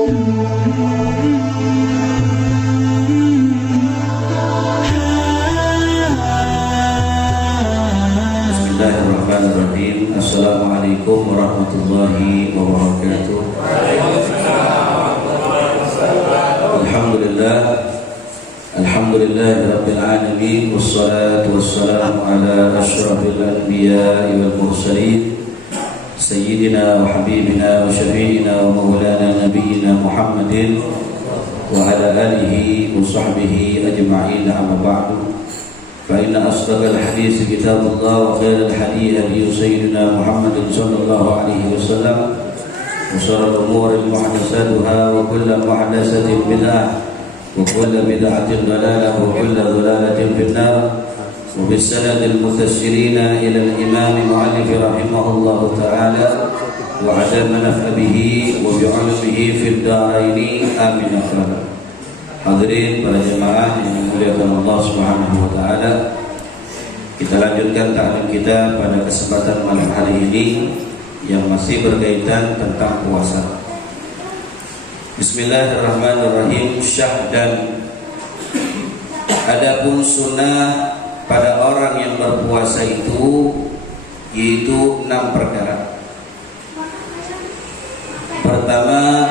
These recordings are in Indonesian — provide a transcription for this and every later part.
Bismillahirrahmanirrahim. Assalamualaikum warahmatullahi wabarakatuh. Alhamdulillah rabbil alamin, wassalatu wassalamu ala asyrafil anbiya'i wal mursalin sayyidina wa habibina wa syafi'ina wa maulana nabiyyina Muhammadin wa ala alihi wa sahbihi ajma'in, amma ba'du. Fa inna asdaqal hadits kitabullah wa khairal hadi hadi sayyidina Muhammadin sallallahu alaihi wasallam wa sharral umuri muhdatsatuha wa kullu muhdatsatin bid'ah wa kullu bid'atin dalalah wa kullu dalalatin finnar. Wa bisanadil mufassirin ila al-imam mu'allif rahimahullahu ta'ala wa 'adama naf'a bihi wa bi'ulumihi fid darain, amin ya rabbal. Hadirin para jemaah yang dimuliakan Allah Subhanahu wa taala, kita lanjutkan ta'lim kita pada kesempatan malam hari ini yang masih berkaitan tentang puasa. Bismillahirrahmanirrahim. Syahdan, adapun sunnah pada orang yang berpuasa itu yaitu 6 perkara. Pertama,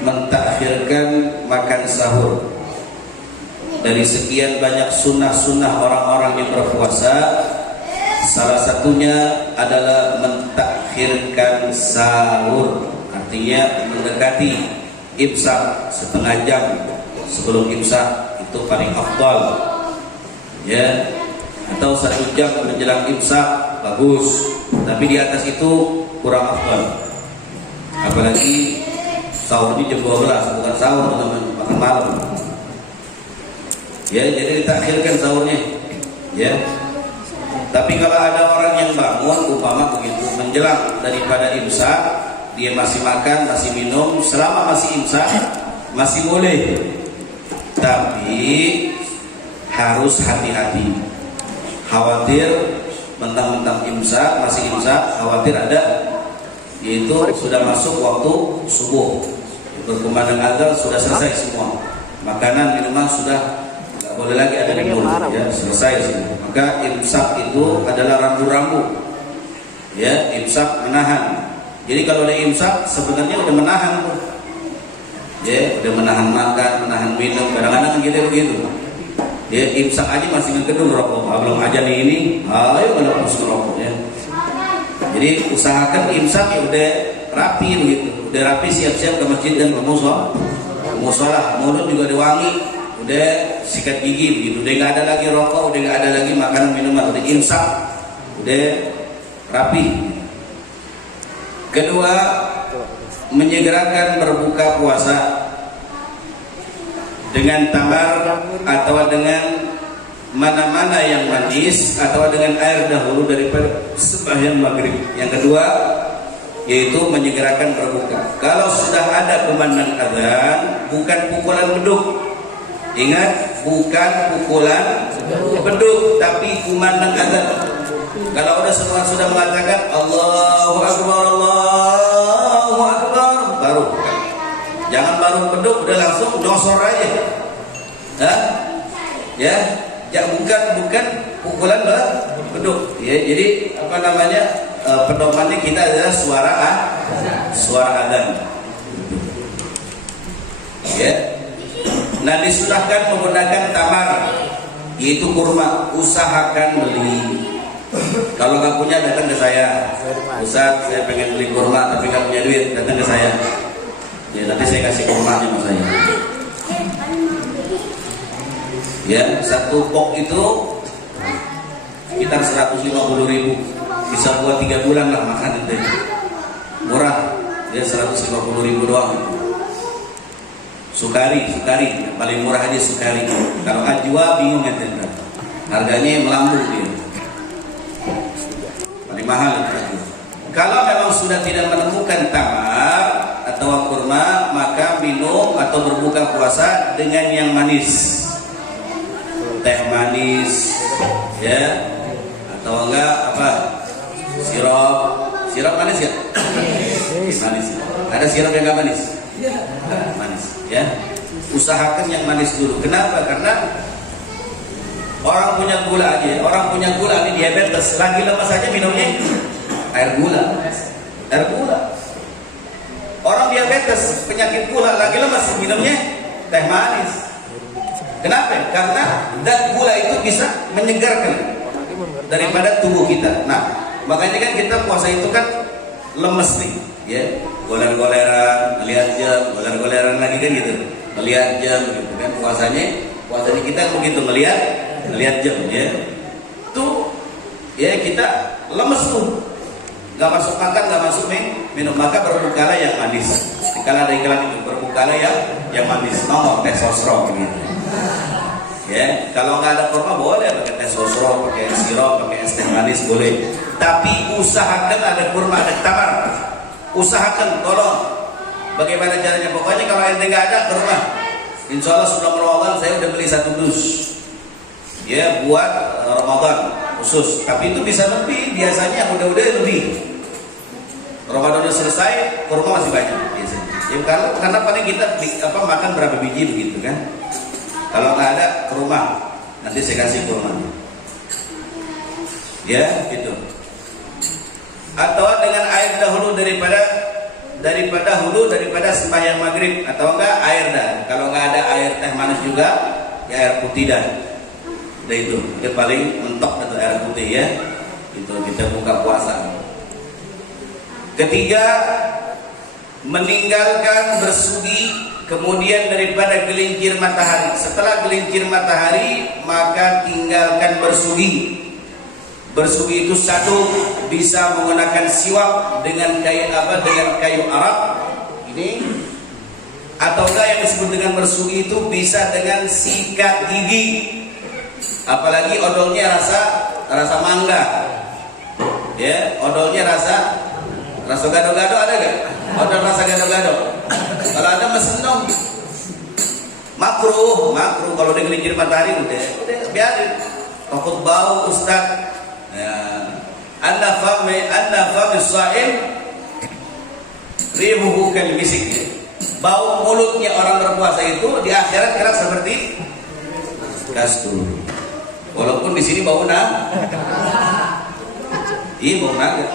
mentakhirkan makan sahur. Dari sekian banyak sunnah-sunnah orang-orang yang berpuasa, salah satunya adalah mentakhirkan sahur, artinya mendekati imsak setengah jam sebelum imsak, itu paling afdal, ya, atau 1 jam menjelang imsak bagus, tapi di atas itu kurang afdal. Apalagi sahur ini jam 12, bukan sahur teman-teman, makan malam. Ya, jadi ditakhirkan sahurnya. Ya. Tapi kalau ada orang yang bangun umpama begitu menjelang daripada imsak, dia masih makan, masih minum, selama masih imsak masih boleh. Tapi harus hati-hati. Khawatir mentang-mentang imsak, masih imsak, khawatir ada, yaitu sudah masuk waktu subuh, berkumandang azan, sudah selesai semua, makanan minuman sudah tidak boleh lagi ada di mulut, ya, selesai semua. Maka imsak itu adalah rambu-rambu, ya, imsak menahan. Jadi kalau ada imsak sebenarnya udah menahan tuh, ya, udah menahan makan, menahan minum. Kadang-kadang kita begitu, ya, imsak aja masih ngegedung rokok, belum aja nih ini, ayo ngelepus ngerokok, ya. Jadi usahakan imsak ya udah rapi begitu, udah rapi, siap-siap ke masjid dan ke musola, mulut juga udah wangi, udah sikat gigi begitu, udah nggak ada lagi rokok, udah nggak ada lagi makanan minuman, udah imsak, udah rapi. Kedua, menyegerakan berbuka puasa dengan tamar atau dengan mana-mana yang manis atau dengan air dahulu daripada sembahyang maghrib. Yang kedua yaitu menyegerakan berbuka. Kalau sudah ada kumandang azan, bukan pukulan beduk. Ingat, bukan pukulan beduk, tapi kumandang azan. Kalau sudah mengatakan Allahu Akbar, Allahu Akbar, baru. Jangan baru beduk udah langsung nyosor aja. Hah? Ya. Ya, bukan pukulan beduk. Ya, jadi apa namanya, pedomannya kita adalah suara adzan. Ya. Nah, disunahkan menggunakan tamar, yaitu kurma. Usahakan beli. Kalau nggak punya datang ke saya. Ustaz, saya pengen beli kurma tapi nggak punya duit, datang ke saya. Ya, nanti saya kasih kurmanya sama saya. Ya, 1 pok itu sekitar 150.000, bisa buat 3 bulan lah makan itu. Murah, ya, 150.000 doang. Sukari, paling murah aja sukari. Kalau ajwa bingung ya, harganya melambung dia. Paling mahal itu. Kalau memang sudah tidak menemukan tamar atau kurma, maka minum atau berbuka puasa dengan yang manis. Teh manis, ya, atau enggak apa, sirup manis ya? Manis. Ada sirup yang enggak manis? Manis, ya. Usahakan yang manis dulu. Kenapa? Karena orang punya gula aja, orang punya gula ini diabetes, lagi lemas saja minumnya air gula. Air gula. Orang diabetes, penyakit gula, lagi lemas minumnya teh manis. Kenapa? Karena gula itu bisa menyegarkan daripada tubuh kita. Nah, makanya kan kita puasa itu kan lemes nih, ya. Goler-goleran, lihat jam, goler-goleran lagi kan gitu. Melihat jam gitu kan, puasanya kita begitu melihat jam, ya. Tuh ya kita lemes tuh. Gak masuk makan, gak masuk minum, maka berbukalah yang manis. Kalau ada iklan itu berbukalah yang manis, nomor teh sosro gitu. Ya, kalau nggak ada kurma boleh pakai teh sosro, pakai sirup, pakai es teh manis boleh. Tapi usahakan ada kurma, ada tamar. Usahakan, tolong. Bagaimana caranya? Pokoknya kalau ente nggak ada ke rumah. Insya Allah sebelum Ramadan saya udah beli 1 dus. Ya, buat Ramadan khusus. Tapi itu bisa lebih, biasanya udah lebih. Ramadan udah selesai, kurma masih banyak biasanya. Ya, karena paling kita makan berapa biji begitu kan. Kalau nggak ada ke rumah, nanti saya kasih kurma. Ya, gitu. Atau dengan air dahulu daripada sembahyang maghrib, atau enggak air dah. Kalau nggak ada air teh manis juga, ya air putih dah. Udah itu, dia paling mentok atau air putih ya. Itu kita buka puasa. Ketiga, meninggalkan bersugi kemudian daripada gelincir matahari. Setelah gelincir matahari, maka tinggalkan bersugi. Bersugi itu satu, bisa menggunakan siwak dengan kayu Arab ini, atau enggak yang disebut dengan bersugi itu bisa dengan sikat gigi. Apalagi odolnya rasa mangga. Ya, odolnya rasa gado-gado ada gak? Odol rasa gado-gado. Kalau ada mesen dong. Makruh kalau dia gelincir matahari udah biarin. Takut bau Ustaz. Ya. Anda fami sha'im ribuhu kal misik. Bau mulutnya orang berpuasa itu di akhirat kelak seperti kastur. Walaupun di sini bau naga. Iya, bau naga.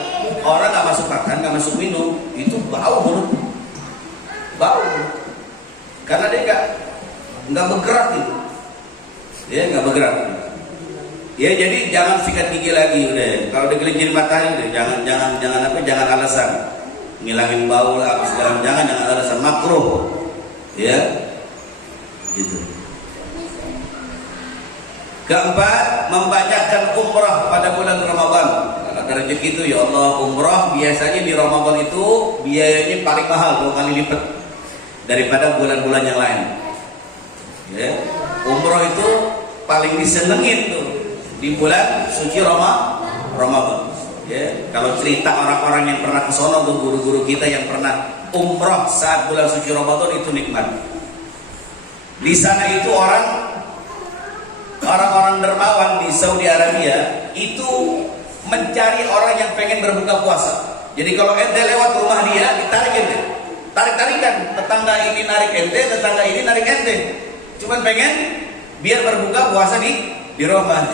Orang nggak masuk makan, nggak masuk minum, itu bau mulut, bau. Karena dia nggak bergerak gitu, dia nggak bergerak. Ya, jadi jangan sikat gigi lagi udah. Kalau digelincir matahari udah, jangan alasan ngilangin bau lah, apa segala, jangan alasan, makruh, ya, gitu. Keempat, membanyakan umrah pada bulan Ramadan. Ada rezeki itu, ya Allah, umrah biasanya di Ramadan itu biayanya paling mahal, 2 kali lipat daripada bulan-bulan yang lain. Ya, umrah itu paling disenengin tuh di bulan suci Ramadan. Ya, kalau cerita orang-orang yang pernah ke sono tuh, guru-guru kita yang pernah umrah saat bulan suci Ramadan itu nikmat. Di sana itu orang-orang dermawan di Saudi Arabia itu mencari orang yang pengen berbuka puasa. Jadi kalau ente lewat rumah dia, ditarik ente, tarik-tarikan. Tetangga ini narik ente, tetangga ini narik ente. Cuman pengen biar berbuka puasa di rumah.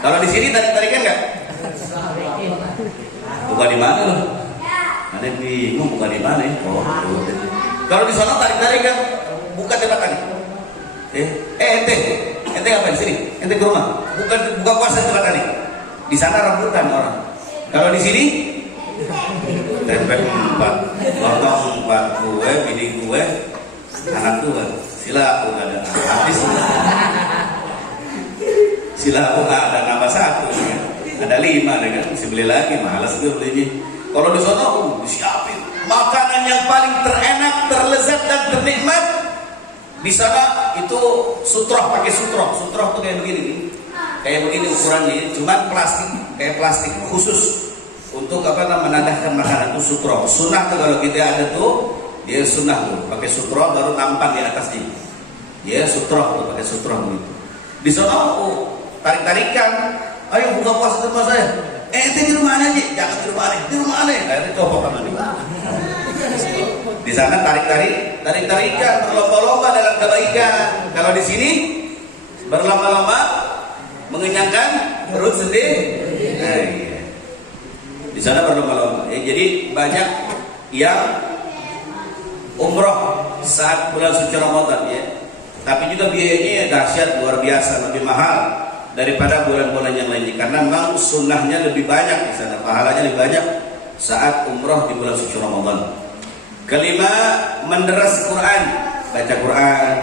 Kalau di sini tarik-tarikan nggak? Buka di mana loh? Ada bingung buka di mana? Oh, kalau di sana tarik-tarikan, buka tembakan. Ente ngapain sini? Ente ke rumah, buka puasa tempat tadi. Di sana rebutan orang. Kalau di sini tempe 4, lontong 4, gue, bini gue, anak gue. Sila aku ada habis. Sila aku ada nambah 1, ada 5 dengan masih beli lagi, malas gue belinya. Kalau di sana disiapin makanan yang paling terenak, terlezat dan ternikmat. Di sana itu sutroh, pakai sutroh. Sutroh tuh kayak begini nih. Kayak begini ukurannya, cuman kayak plastik khusus untuk menandahkan makanan itu sutroh. Sunnah tuh kalau kita ada tuh, dia sunnah tuh pakai sutroh baru tampan di atasnya. Ya, sutroh tuh pakai sutroh begitu. Di sana tarik-tarikan, ayo buka puasa di rumah saya. Itu di rumah aja, jangan di rumah aneh, di rumah aneh. Akhirnya copot sama dia. Di Di sana tarik-tarikan, berlomba-lomba dalam kebaikan. Kalau di sini berlomba-lomba mengenyangkan perut sendiri. Nah, iya. Di sana berlomba-lomba. Ya, jadi banyak yang umroh saat bulan suci Ramadan ya. Tapi juga biayanya dahsyat, luar biasa, lebih mahal daripada bulan-bulan yang lainnya. Karena memang sunnahnya lebih banyak di sana, pahalanya lebih banyak saat umroh di bulan suci Ramadan. Kelima, menderas Quran, baca Quran.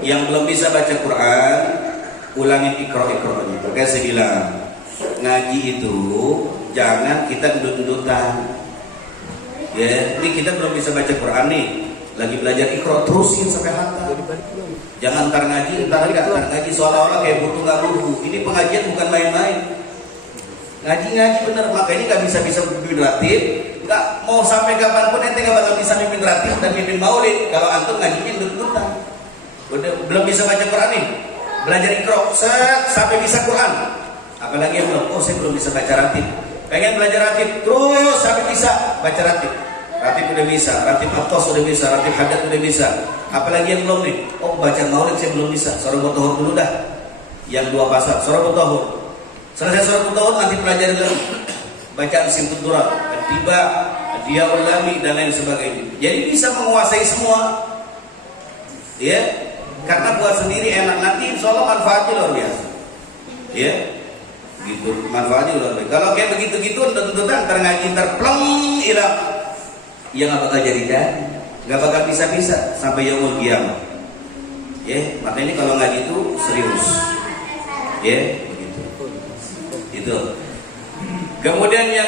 Yang belum bisa baca Quran, ulangin ikro-ikronya. Makanya saya bilang, ngaji itu jangan kita duduk-dudukan. Ya, ini kita belum bisa baca Quran nih, lagi belajar ikro, terusin sampai hatam. Jangan ntar ngaji seolah-olah kayak butuh nggak butuh. Ini pengajian bukan main-main. Ngaji bener, makanya nggak bisa mimpin ratib. Nggak mau sampai kapanpun ente nggak bakal bisa mimpin ratib dan mimpin maulid kalau antum ngajinya duduk-dudukan. Belum bisa baca Quran nih, belajar ikro, sampai bisa Quran. Apalagi yang belum, saya belum bisa baca ratib. Pengen belajar ratib, terus sampai bisa baca ratib. Ratib udah bisa, ratib Atos udah bisa, ratib hadat udah bisa. Apalagi yang belum nih, baca maulid saya belum bisa. Surah Mutahur dulu dah. Yang 2 pasal, surah Mutahur. Selesai surah Mutahur nanti pelajari lagi. Bacaan Simtud Durat, Tiba, Dia Ulami dan lain sebagainya. Jadi bisa menguasai semua. Ya, karena buat sendiri enak, nanti insya Allah manfaatnya luar biasa. Ya, gitu, manfaatnya luar biasa. Kalau kayak begitu-gitu, tentu-tentu ntar ngaji terpleng hilang. Ya nggak bakal jadi, nggak bakal bisa sampai yaumul qiyamah. Ya, makanya kalau ngaji itu serius. Ya, begitu. Itu. Kemudian yang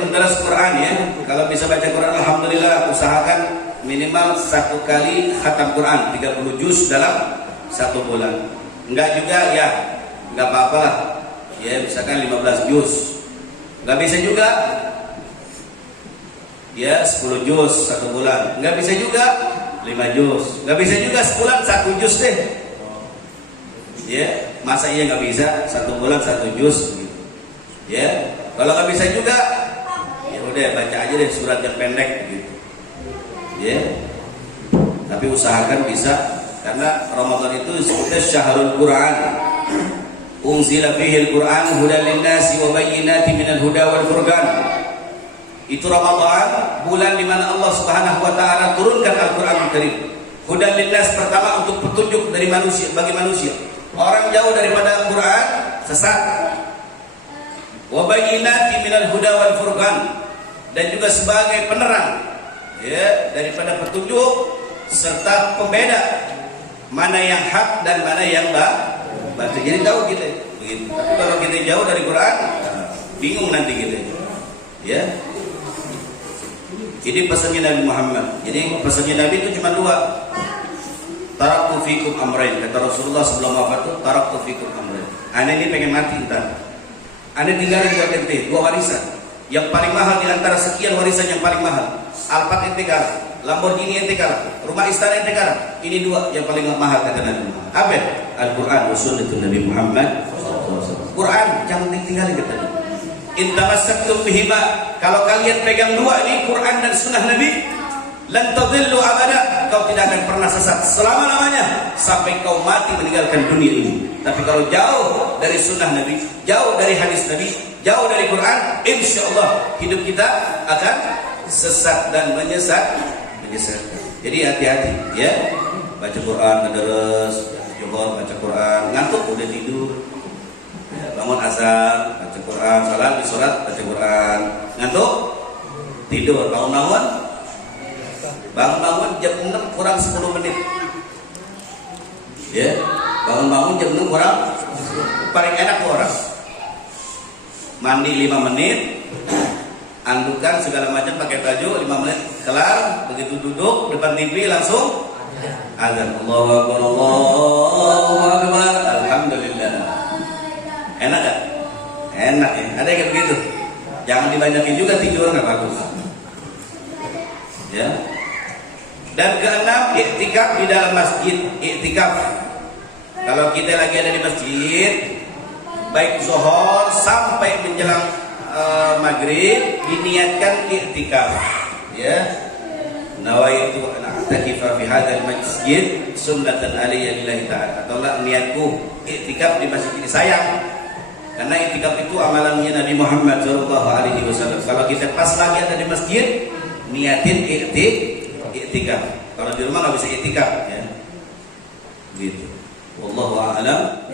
menderas Quran ya. Kalau bisa baca Quran, alhamdulillah, usahakan minimal 1 kali khatam Quran 30 juz dalam 1 bulan. Enggak juga ya, enggak apa-apa lah. Ya, misalkan 15 juz. Enggak bisa juga ya 10 juz 1 bulan. Enggak bisa juga 5 juz. Enggak bisa juga sebulan 1 juz deh. Ya, masa iya enggak bisa 1 bulan 1 juz gitu. Ya, kalau nggak bisa juga ya udah baca aja deh surat yang pendek gitu. Ya, tapi usahakan bisa, karena Ramadan itu disebutnya syahrul Quran. Unzila fihi al-Quran hudan lin-nasi wa bayyinatin minal huda wal furqan. Itu Ramadan, bulan di mana Allah Subhanahu wa taala turunkan Al-Qur'an Karim. Hudan lin-nas, pertama untuk petunjuk dari manusia, bagi manusia. Orang jauh daripada Al-Qur'an sesat. Wa bayyinatin minal huda wal furqan, dan juga sebagai penerang ya daripada petunjuk serta pembeda mana yang hak dan mana yang batil. Jadi tahu kita begitu. Tapi kalau kita jauh dari Quran, bingung nanti kita. Ya. Ini pesannya Nabi Muhammad. Jadi pesannya Nabi itu cuma 2. Taraktu fikum amrain. Kata Rasulullah sebelum wafat itu, taraktu fikum amrain. Ana ini pengen mati entar. Anda tinggalin buat ente 2 warisan. Yang paling mahal di antara sekian warisan yang paling mahal. Alphard ente kalah, Lamborghini ente kalah, rumah istana ente kalah. Ini 2 yang paling mahal kata Nabi Muhammad. Apa? Al-Quran wa sunnatun Nabi Muhammad. Quran jangan ditinggalin kata Nabi. In tamassaktum bihima, kalau kalian pegang 2 ini, Quran dan sunnah Nabi, lan tadillu abada, kau tidak akan pernah sesat selama-lamanya sampai kau mati meninggalkan dunia ini. Tapi kalau jauh dari sunnah Nabi, jauh dari hadis Nabi, jauh dari Quran, insya Allah hidup kita akan sesat dan menyesatkan. Jadi hati-hati ya, baca Quran, terus Johor baca Quran, ngantuk udah tidur, ya, bangun asar baca Quran, salat di sholat baca Quran, ngantuk tidur, bangun jam 6 kurang 10 menit. Ya, bangun jam 6 kurang, paling enak tuh orang. Mandi 5 menit, andukan segala macam, pakai baju 5 menit kelar, begitu duduk depan TV langsung azan. Allahu Akbar, Allahu Akbar, alhamdulillah. Enak gak? Enak ya. Ada yang kayak begitu. Jangan dibanyakin juga tidur, nggak bagus. Ya. Dan keenam, iktikaf di dalam masjid. Iktikaf. Kalau kita lagi ada di masjid, baik zuhur sampai menjelang maghrib, diniatkan iktikaf. Ya, nawaitu an a'takifa fi hadzal masjid sunnatan aliyya lillahi ta'ala, atau enggak niatku iktikaf di masjid ini. Sayang, karena iktikaf itu amalannya Nabi Muhammad SAW. Kalau kita pas lagi ada di masjid, niatin iktikaf. Kalau di rumah nggak bisa iktikaf, ya. Gitu. Wallahu a'lam.